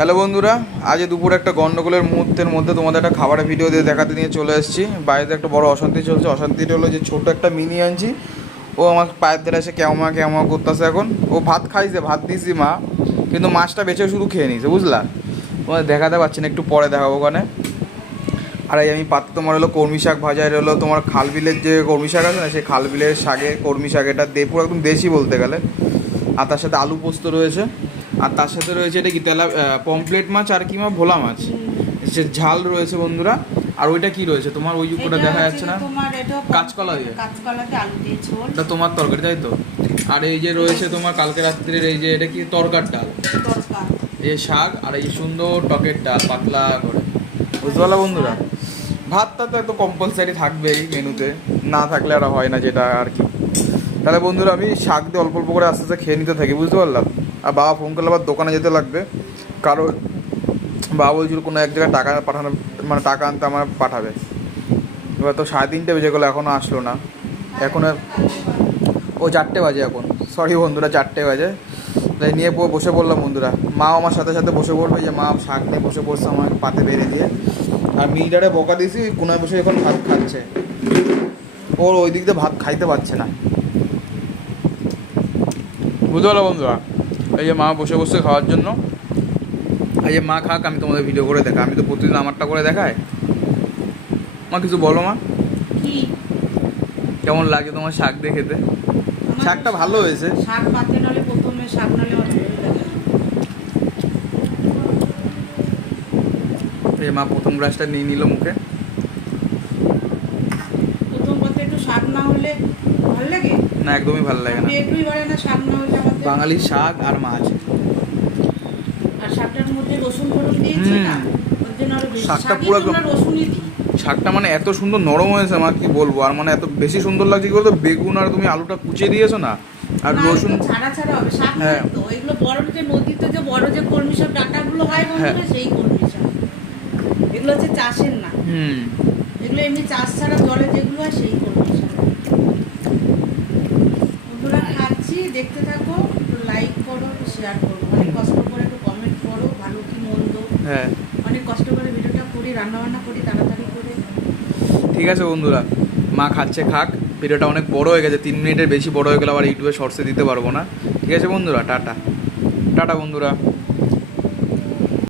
Hello বন্ধুরা, আজ দুপুরে একটা গন্ডগোলের মুহূর্তের মধ্যে তোমাদের একটা খাবারের ভিডিও দিয়ে দেখাতে নিয়ে চলে এসেছি। বাড়িতে একটা বড় অশান্তি চলছে। অশান্তিটা হলো যে ছোট একটা মিনি আনছি, ও আমার পায়ের ধারে এসে কেমা কেমা করতেছে। এখন ও ভাত খাইছে, ভাত দিয়েছি মা, কিন্তু মাছটা বেঁচে শুধু খেয়ে নিয়েছে, বুঝলা। তোমাদের দেখাতে পারছি না, একটু পরে দেখাবো ওখানে। আর এই আমি পাত্র তোমার হলো কর্মী শাক ভাজা, এর হলো তোমার খাল বিলের যে কর্মী শাক আছে না, সেই খাল বিলের শাকে কর্মী শাক, এটা পুরো একদম দেশি বলতে গেলে। আর তার সাথে আলু পোস্ত রয়েছে, আর তার সাথে রয়েছে এটা কি পমফ্লেট মাছ আর কি ভোলা মাছ, সে ঝাল রয়েছে বন্ধুরা। আর ওইটা কি রয়েছে তোমার, ওই ওটা দেখা যাচ্ছে না, কাঁচকলা দিয়ে, এটা তোমার তরকারি তাই তো। আর এই যে রয়েছে তোমার কালকে রাত্রির এই যে এটা কি তরকার ডাল, এই শাক, আর এই সুন্দর টকের ডাল পাতলা করে, বুঝতে পারলা বন্ধুরা। ভাতটা তো একটু কম্পালসারি থাকবেই মেনুতে, না থাকলে আর হয় না যেটা আর কি। তাহলে বন্ধুরা আমি শাক দিয়ে অল্প অল্প করে আস্তে আস্তে খেয়ে নিতে থাকি, বুঝতে পারলাম। আর বাবা ফোন করলে আবার দোকানে যেতে লাগবে, কারণ বাবা বলছিল কোনো এক জায়গায় টাকা পাঠানো, মানে টাকা আনতে আমার পাঠাবে। এবার তো 3:30 বেজে গেলো, এখনও আসলো না। এখন ও 4টে বাজে এখন, সরি বন্ধুরা 4টে বাজে। তাই নিয়ে বসে পড়লাম বন্ধুরা। মাও আমার সাথে সাথে বসে পড়বে, যে মা শাক নিয়ে বসে পড়ছে আমার পাতে বেড়ে দিয়ে। আর মিটারে বকা দিয়েছি, কোনায় বসে এখন ভাত খাচ্ছে। ওর ওই দিক দিয়ে ভাত খাইতে পারছে না, বুঝতে পারলো বন্ধুরা। এই যে মা বসে বসে খাওয়ার জন্য, এই যে মা খাক, আমি তোমাদের ভিডিও করে দেখা, আমি তো প্রতিদিন আমারটা করে দেখাই। মা কিছু বলো মা, কেমন লাগে তোমার শাক দিয়ে খেতে? শাকটা ভালো হয়েছে। শাক পাতে নালে প্রথমে শাক নালে এই মা প্রথম ব্রাশটা নিয়ে নিল মুখে। প্রথম পাতে একটু শাক না হলে ভালো লাগে না, একদমই ভালো লাগে না। পেটই ভরে না শাক না হলে। আমাদের বাঙালির শাক আর মাছ, আর শাকটার মধ্যে রসুন ফোড়ন দিয়েছি না, ওর জন্য আরো বেশি শাকটা শাকই পুরো তোমরা রসুনই দিই। শাকটা মানে এত সুন্দর নরম হয়েছে, আমার কি বলবো। আর মানে এত বেশি সুন্দর লাগছে কি বলতো, বেগুন আর তুমি আলুটা কুচিয়ে দিয়েছো না, আর না, রসুন এগুলো ছাড়া ছাড়া হবে শাক। হ্যাঁ। নয় তো এগুলো বড় যে নদীতে যে বড় যে কলমি শাক ডাঁটাগুলো হয় বন্ধুরা, সেই কলমি শাক। এগুলো হচ্ছে চাষের না, এগুলো এমনি চাষ ছাড়া জলে যেগুলো হয় সেই কলমি শাক। বন্ধুরা খাচ্ছি, দেখতে থাকো, একটু লাইক করো, একটু শেয়ার করো, অনেক কষ্ট করে একটু কমেন্ট করো, ভালো কি মন্দ। হ্যাঁ, অনেক কষ্ট করে ভিডিওটা করি, রান্না বান্না করি তাড়াতাড়ি করে। ঠিক আছে বন্ধুরা, মা খাচ্ছে খাক। ভিডিওটা অনেক বড় হয়ে গেছে, 3 মিনিটের বেশি বড় হয়ে গেলে আবার ইউটিউবে শর্টসে দিতে পারবো না। ঠিক আছে বন্ধুরা, টাটা টাটা বন্ধুরা।